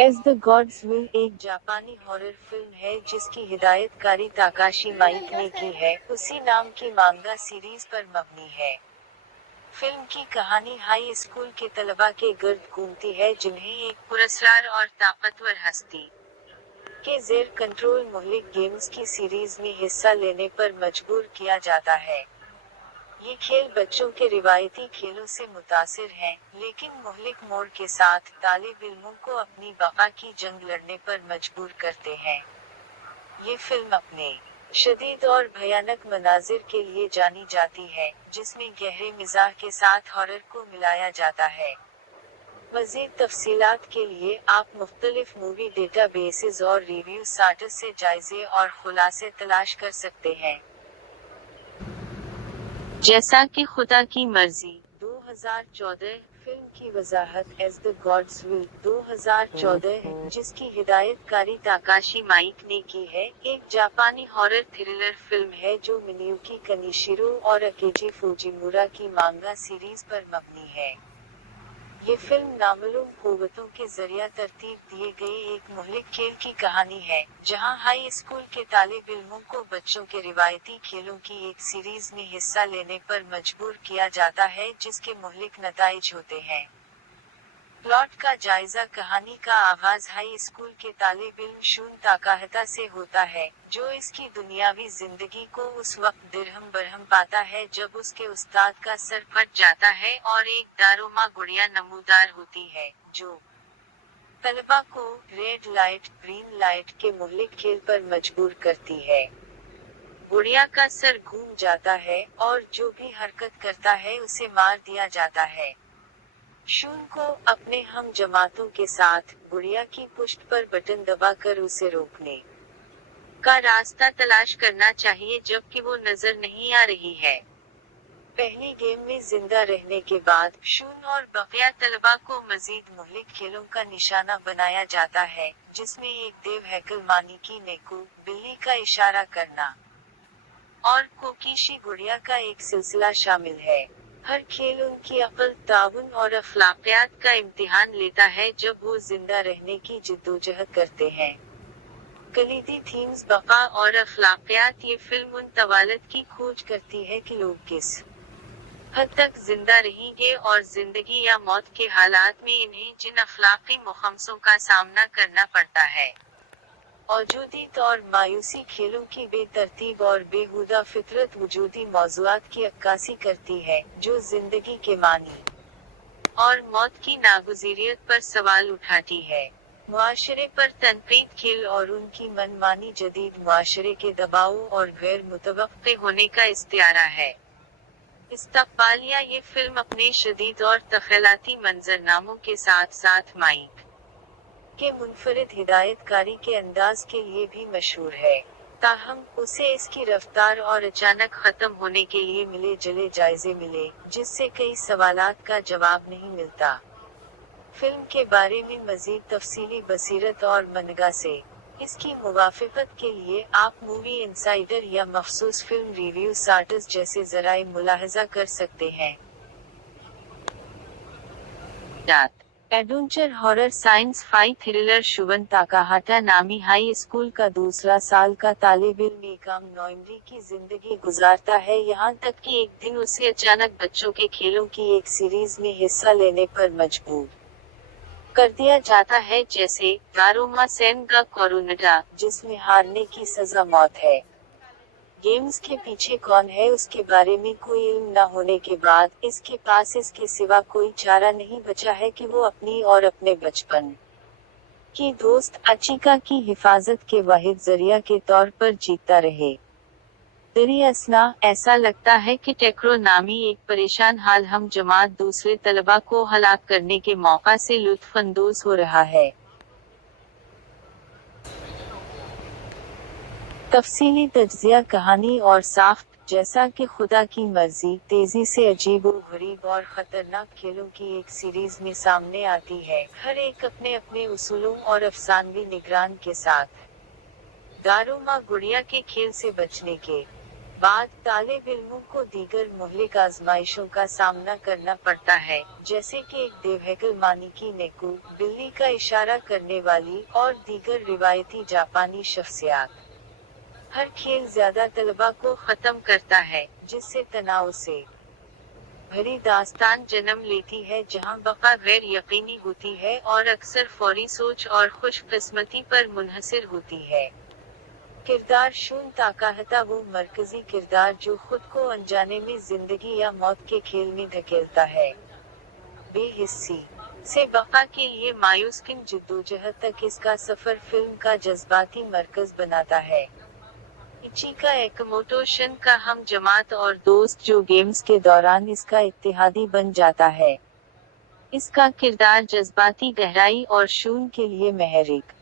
As the gods will एक जापानी horror film है जिसकी हिदायतकारी ताकाशी माइक ने की है। उसी नाम की मांगा सीरीज पर मबनी है। फिल्म की कहानी हाई स्कूल के तलबा के गिर्द घूमती है जिन्हें एक पुरस्कार और ताकतवर हस्ती के जेर कंट्रोल मुहलिक गेम्स की सीरीज में हिस्सा लेने पर मजबूर किया जाता है। ये खेल बच्चों के रिवायती खेलों से मुतासिर हैं, लेकिन मुहलिक मोड़ के साथ तालिब इल्मों को अपनी बका की जंग लड़ने पर मजबूर करते हैं। ये फिल्म अपने शदीद और भयानक मनाजिर के लिए जानी जाती है, जिसमें गहरे मिजाह के साथ हॉरर को मिलाया जाता है। मज़ीद तफसीलात के लिए आप मुख्तलिफ मूवी डेटाबेसेस और रिव्यू साइट्स से जायजे और खुलासे तलाश कर सकते हैं। जैसा कि खुदा की मर्जी 2014 फिल्म की वजाहत एज द गॉड्स विल 2014 जिसकी हिदायतकारी ताकाशी माइक ने की है, एक जापानी हॉरर थ्रिलर फिल्म है जो मिनियुकी कनिशिरो और अकेजी फुजिमुरा की मांगा सीरीज पर मबनी है। ये फिल्म नामालूम कुव्वतों के जरिया तरतीब दिए गए एक मुहलिक खेल की कहानी है, जहां हाई स्कूल के तालिब इल्मों को बच्चों के रिवायती खेलों की एक सीरीज में हिस्सा लेने पर मजबूर किया जाता है जिसके मुहलिक नताइज होते हैं। प्लॉट का जायजा कहानी का आगाज हाई स्कूल के तालिब इल्म शून ताकाहता से होता है, जो इसकी दुनियावी जिंदगी को उस वक्त दिरहम बरहम पाता है जब उसके उस्ताद का सर फट जाता है और एक दारोमा गुड़िया नमूदार होती है, जो तलबा को रेड लाइट ग्रीन लाइट के मुहलिक खेल पर मजबूर करती है। गुड़िया का सर घूम जाता है और जो भी हरकत करता है उसे मार दिया जाता है। शून को अपने हम जमातों के साथ गुड़िया की पुष्ट पर बटन दबाकर उसे रोकने का रास्ता तलाश करना चाहिए जबकि वो नजर नहीं आ रही है। पहली गेम में जिंदा रहने के बाद शून और बकिया तलबा को मजीद मुहलिक खेलों का निशाना बनाया जाता है, जिसमें एक देव हैकल मानिकी नेकू बिल्ली का इशारा करना और कोकीशी गुड़िया का एक सिलसिला शामिल है। हर खेल उनकी अक्ल, ताउन और अखलाकियात का इम्तिहान लेता है जब वो जिंदा रहने की जिद्दोजहद करते हैं। कलीदी थीम्स बका और अखलाकियात ये फिल्म उन तवालत की खोज करती है कि लोग किस हद तक जिंदा रहेंगे और जिंदगी या मौत के हालात में इन्हें जिन अखलाकी मुखमसों का सामना करना पड़ता है। औजूदी और मायूसी खेलों की बेतरतीब और बेहुदा फितरत वजूदी मौज़ूआत की अक्कासी करती है, जो जिंदगी के मानी और मौत की नागुज़ीरियत पर सवाल उठाती है। मुआशरे पर तनकीद खेल और उनकी मनमानी जदीद मुआशरे के दबाव और गैर मुतवक्के होने का इस्तियारा है। इस्तक़बालिया ये फिल्म अपने शदीद और तख़यलाती मंजरनामों के साथ साथ माइक के मुनफरिद हिदायतकारी के अंदाज के लिए भी मशहूर है। ताहम उसे इसकी रफ्तार और अचानक खत्म होने के लिए मिले जले जायजे मिले, जिससे कई सवालात का जवाब नहीं मिलता। फिल्म के बारे में मजीद तफसीली बसीरत और मनगा से इसकी मुवाफ़क़त के लिए आप मूवी इनसाइडर या मखसूस फिल्म रिव्यू साइट्स जैसे ज़राए मुलाहजा कर सकते हैं। Adventure horror science fi thriller शुवन ताकाहाटा नामी हाई स्कूल का दूसरा साल का तालिब इल्म एक आम नौइमरी की जिंदगी गुजारता है, यहाँ तक कि एक दिन उसे अचानक बच्चों के खेलों की एक सीरीज में हिस्सा लेने पर मजबूर कर दिया जाता है, जैसे दारोमा सेनगा कोरुनडा, जिसमें हारने की सजा मौत है। गेम्स के पीछे कौन है उसके बारे में कोई इल्म न होने के बाद इसके पास इसके सिवा कोई चारा नहीं बचा है कि वो अपनी और अपने बचपन की दोस्त अचिका की हिफाजत के वाहिद जरिया के तौर पर जीता रहे। दरियासना ऐसा लगता है कि टेक्रो नामी एक परेशान हाल हम जमात दूसरे तलबा को हलाक करने के मौका से लुत्फानंदोज हो रहा है। तफसीली तज्ज़िया कहानी और साख्त जैसा कि खुदा की मर्जी तेजी से अजीब और गरीब और खतरनाक खेलों की एक सीरीज में सामने आती है, हर एक अपने अपने उसूलों और अफसानवी निगरान के साथ। दारोमा गुड़िया के खेल से बचने के बाद तालिब इल्मों को दीगर मुहलिक आजमाइशों का सामना करना पड़ता है, जैसे कि एक देवहैकल मानिकी नेकू, बिल्ली का इशारा करने वाली, और दीगर रिवायती जापानी शख्सियात। हर खेल ज्यादा तलबा को खत्म करता है, जिससे तनाव से भरी दास्तान जन्म लेती है जहां बका गैर यकीनी होती है और अक्सर फौरी सोच और खुशकिस्मती पर मुनहसर होती है। किरदार शून ताकाहता वो मरकजी किरदार जो खुद को अनजाने में जिंदगी या मौत के खेल में धकेलता है। बेहिस्सी से बका के लिए मायूस किन जिद्दोजहद तक इसका सफर फिल्म का जज्बाती मरकज बनाता है। इचिका एकमोटो शन का हम जमात और दोस्त जो गेम्स के दौरान इसका इत्तेहादी बन जाता है। इसका किरदार जज्बाती गहराई और शून के लिए महरिक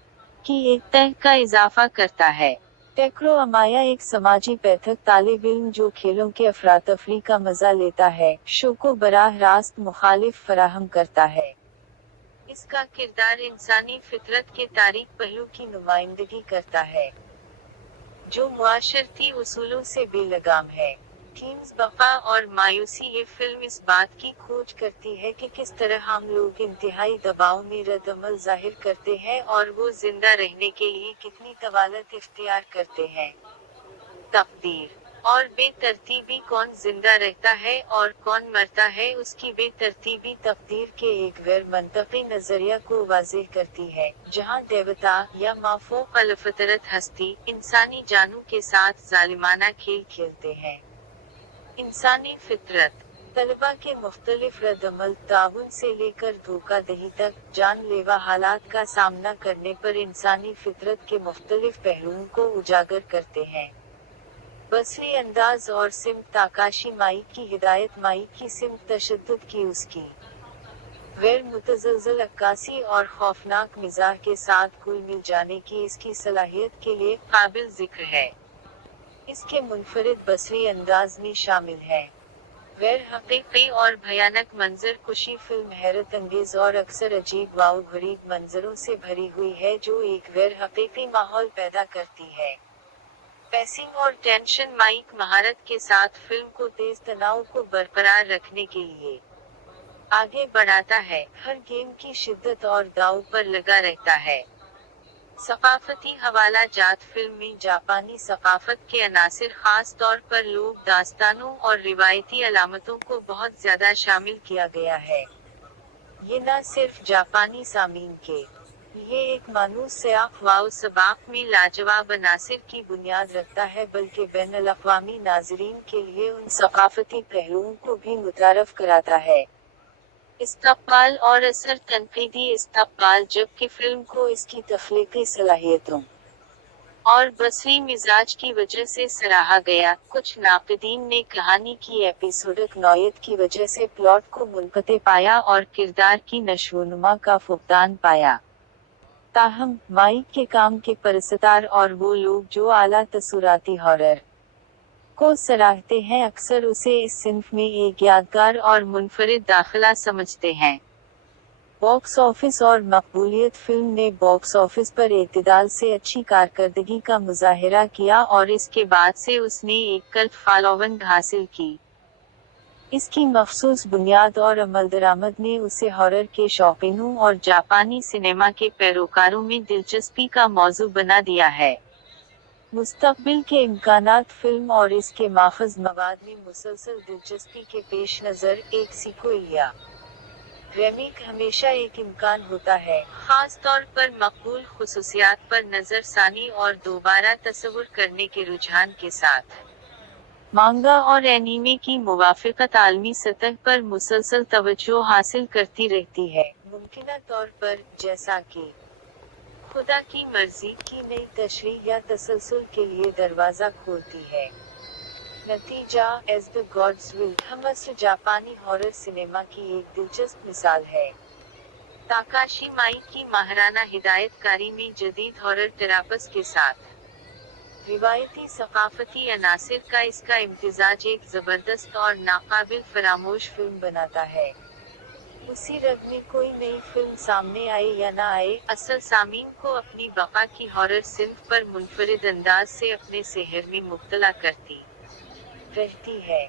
की एक तह का इजाफा करता है। टेक्रो अमाया एक समाजी पैथक तालिब इल्म जो खेलों के अफरातफरी का मजा लेता है, शो को बराह रास्त मुखालिफ फराहम करता है। इसका किरदार इंसानी फितरत के तारीक पहलू की नुमाइंदगी करता है, जो मुआशरती उसूलों से बेलगाम है। थीम्स बका और मायूसी ये फिल्म इस बात की खोज करती है कि किस तरह आम लोग इंतहाई दबाव में रद्दअमल जाहिर करते हैं और वो जिंदा रहने के लिए कितनी तवालत इख्तियार करते हैं। तकदीर और बेतरतीबी कौन जिंदा रहता है और कौन मरता है उसकी बेतरतीबी तकदीर के एक गैर मंतकी नजरिया को वाज़ेह करती है, जहां देवता या माफूक अलफतरत हस्ती इंसानी जानों के साथ जालिमाना खेल खेलते हैं। इंसानी फितरत तलबा के मुख्तलिफ रद्दअमल ताउन से लेकर धोखाधड़ी तक जानलेवा हालात का सामना करने पर इंसानी फितरत के मुख्तलिफ पहलुओं को उजागर करते हैं। बसरी अंदाज और सिमत ताकाशी माइक की हिदायत माइक की सिमत तशद्दुद की उसकी गैर मुतज़लज़ल अक्कासी और खौफनाक मिजाज के साथ घुल मिल जाने की इसकी सलाहियत के लिए काबिल जिक्र है। इसके मुनफरिद बसरी अंदाज में शामिल है। गैर हकीकी और भयानक मंजर कुशी फिल्म हैरत अंगेज और अक्सर अजीब वाव गरीब मंजरों से भरी हुई है जो एक गैर हकीकी माहौल पैदा करती है। पेसिंग और टेंशन माइक महारत के साथ फिल्म को तेज तनाव को बरकरार रखने के लिए आगे बढ़ाता है, हर गेम की शिद्दत और दांव पर लगा रहता है। सकाफती हवाला जात फिल्म में जापानी सकाफत के अनासिर खास तौर पर लोक दास्तानों और रिवायती अलामतों को बहुत ज्यादा शामिल किया गया है। ये न सिर्फ जापानी सामीन के लिए एक मानूस सयाफ वाव सबाक में लाजवाब अनासिर की बुनियाद रखता है, बल्कि बैनुल अक़वामी नाज़रीन के लिए उन सकाफती पहलुओं को भी मुतारफ कराता है। इस्तक़बाल और असर तनक़ीदी इस्तक़बाल जबकि फिल्म को इसकी तख्लीक़ी सलाहियतों और बसरी मिजाज की वजह से सराहा गया। कुछ नाक़दीन ने कहानी की एपिसोडिक नौयत की वजह से प्लॉट को मुनक़ते पाया और किरदार की नशोनुमा का फुक़दान पाया। ताहम माइक के काम के परस्तार और वो लोग जो आला तसुराती हॉरर को सराहते हैं अक्सर उसे इस सिंफ में एक यादगार और मुनफरिद दाखिला समझते हैं। बॉक्स ऑफिस और मकबूलियत फिल्म ने बॉक्स ऑफिस पर एतदाल से अच्छी कारकर्दगी का मुजाहिरा किया और इसके बाद से उसने एक कल्ट फॉलोइंग हासिल की। इसकी मखसूस बुनियाद और अमल दरामद ने उसे हॉरर के शौकीनों और जापानी सिनेमा के पैरोकारों में दिलचस्पी का मौजू बना दिया है। मुस्तकबिल के इम्कानात फिल्म और इसके माखज़ मवाद में मुसलसल दिलचस्पी के पेश नज़र एक सीक्वल या रीमेक हमेशा एक इम्कान होता है, खास तौर पर मकबूल खुसूसियात पर नज़रसानी और दोबारा तस्वुर करने के रुझान के साथ। मांगा और एनीमे की मुवाफ़क़त आलमी सतह पर मुसलसल तवज्जो हासिल करती रहती है, मुमकिना तौर पर, जैसा कि खुदा की मर्जी की नई तशरीह या तसलसल के लिए दरवाज़ा खोलती है। नतीजा एज द गॉड्स विल हमअसर जापानी हॉरर सिनेमा की एक दिलचस्प मिसाल है। ताकाशी माइक की माहिराना हिदायतकारी में जदीद हॉरर टेरापस के साथ रिवायती सकाफती अनासिर का इसका इम्तिजाज एक ज़बरदस्त और नाकाबिल फरामोश फिल्म बनाता है। उसी रंग में कोई नई फिल्म सामने आए या ना आए, असल सामीन को अपनी बका की हॉरर सिंफ पर मुनफरिद अंदाज से अपने सेहर में मुब्तला करती رہتی ہے۔